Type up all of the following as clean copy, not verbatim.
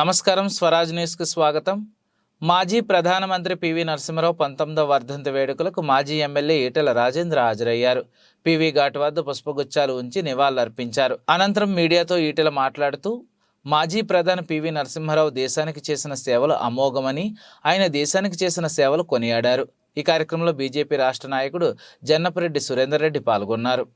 నమస్కారం, స్వరాజ్ న్యూస్కు స్వాగతం. మాజీ ప్రధానమంత్రి పివి నరసింహారావు 19వ వర్ధంతి వేడుకలకు మాజీ ఎమ్మెల్యే ఈటెల రాజేంద్ర హాజరయ్యారు. పివి ఘాట్ వద్ద పుష్పగుచ్చాలు ఉంచి నివాళులర్పించారు. అనంతరం మీడియాతో ఈటెల మాట్లాడుతూ మాజీ ప్రధాని పివి నరసింహారావు దేశానికి చేసిన సేవలు అమోఘమని, ఆయన దేశానికి చేసిన సేవలు కొనియాడారు. ఈ కార్యక్రమంలో బీజేపీ రాష్ట్ర నాయకుడు జన్నపరెడ్డి సురేందర్ రెడ్డి పాల్గొన్నారు.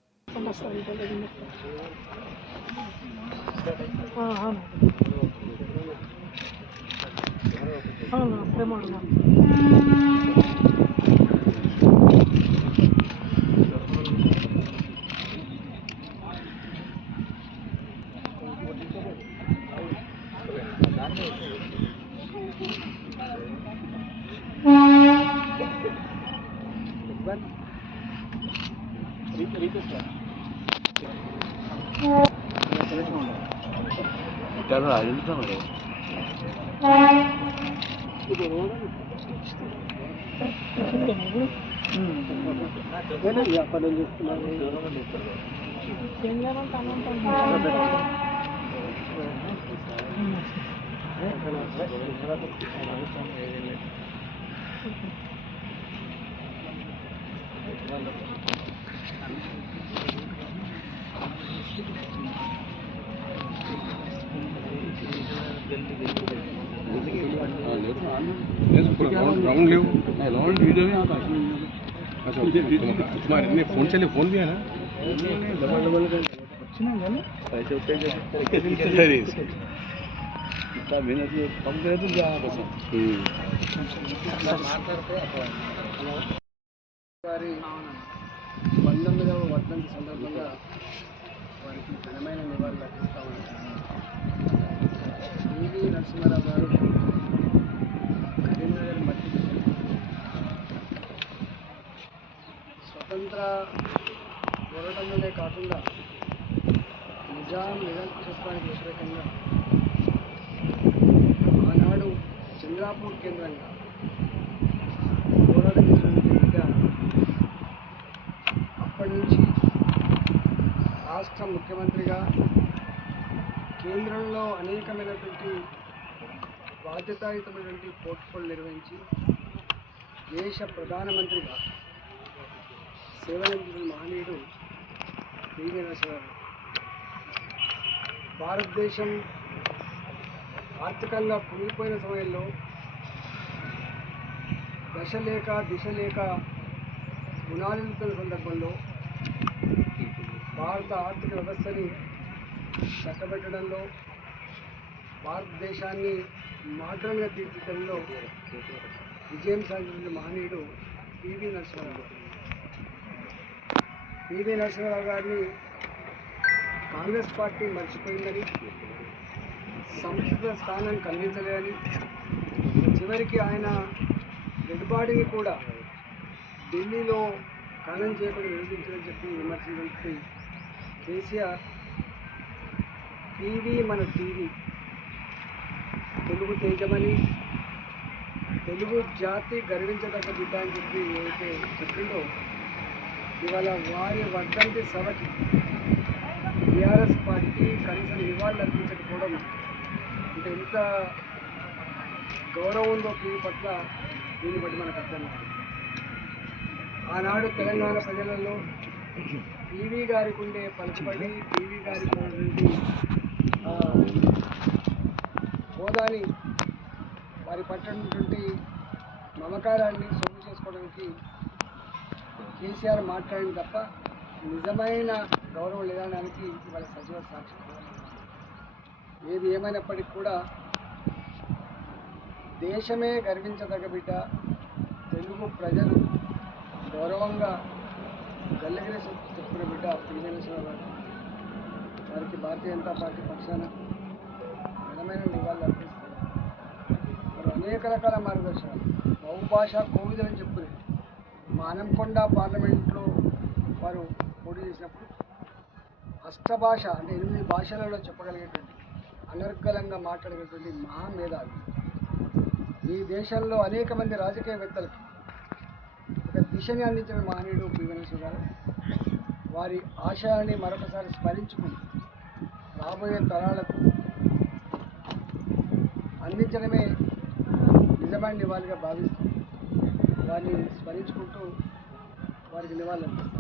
फोन चले फोन भी है ना వారి 19వ వర్ధంతి సందర్భంగా వారికి ఘనమైన నివాళులు అర్పిస్తామని పివి నరసింహారావు గారు కరీంనగర్ మట్టి స్వతంత్ర పోరాటంలోనే కాకుండా నిజాంశానికి వ్యతిరేకంగా ఆనాడు చంద్రాపూర్ కేంద్రంగా పోరాటం చేసినటువంటి అప్పటి నుంచి రాష్ట్ర ముఖ్యమంత్రిగా కేంద్రంలో అనేకమైనటువంటి బాధ్యతాయుతమైనటువంటి పోర్ట్ఫోలియో నిర్వహించి దేశ ప్రధానమంత్రిగా సేవలందించిన మహనీయుడు పివి నరసింహారావు. భారతదేశం ఆర్థికంగా కుంగిపోయిన సమయంలో దశ లేక దిశ లేక పునాదిస్తున్న సందర్భంలో భారత ఆర్థిక వ్యవస్థని చక్కబెట్టడంలో, భారతదేశాన్ని మోడర్న్గా తీర్చిదిద్దడంలో విజయం సాధించిన మహనీయుడు పివి నరసింహారావు. పివి నరసింహారావు గారిని కాంగ్రెస్ పార్టీ మర్చిపోయిందని, సంస్కృత స్థానాన్ని కల్పించలేదని, చివరికి ఆయన డెడ్ బాడీని కూడా ఢిల్లీలో ఖననం చేయకుండా నిరూపించాలని చెప్పి విమర్శించి కేసీఆర్ టీవీ మన టీవీ, తెలుగు తేజమని, తెలుగు జాతి గర్వించదగ్గ బిడ్డ అని చెప్పి ఏదైతే చెప్పిందో, ఇవాళ వారి వర్ధంతి సభకి టీఆర్ఎస్ పార్టీ కనీసం నివాళులు అర్పించకపోవడం అంటే ఎంత గౌరవం ఉందో పివి పట్ల దీన్ని బట్టి మనకు అర్థం కాదు. ఆనాడు తెలంగాణ ప్రజలలో పివి గారికి ఉండే పలుకుబడి, పివి గారికి ఉన్నటువంటి హోదాని, వారి పట్టినటువంటి మమకారాన్ని సొమ్ము చేసుకోవడానికి కేసీఆర్ మాట్లాడింది తప్ప నిజమైన గౌరవం లేదనడానికి ఇవాళ సజీవ సాక్షి. ఏది ఏమైనప్పటికీ కూడా దేశమే గర్వించదగ్గ బిడ్డ, తెలుగు ప్రజలు గౌరవంగా గల్లగిరేసి చెప్పుకునే బిడ్డ పివి నరసింహారావు గారు. వారికి భారతీయ జనతా పార్టీ పక్షాన ఘనమైన నివాళులు అర్పిస్తారు. వారు అనేక రకాల మార్గదర్శనాలు, బహుభాష కోవిదని చెప్పుకునేది. మా అనంకొండ పార్లమెంట్లో వారు పోటీ చేసినప్పుడు అష్టభాష అంటే 8 భాషలలో చెప్పగలిగేటువంటి, అనర్గళంగా మాట్లాడేటువంటి మహామేధావి. ఈ దేశంలో అనేక మంది రాజకీయవేత్తలకి ఒక దిశని అందించిన మహనీయుడు పివి నరసింహారావు. వారి ఆశయాన్ని మరొకసారి స్మరించుకుని రాబోయే తరాలకు చిరకాల నివాళిగా భావిస్తూ వారిని స్మరించుకుంటూ వారికి నివాళులర్పిస్తాం.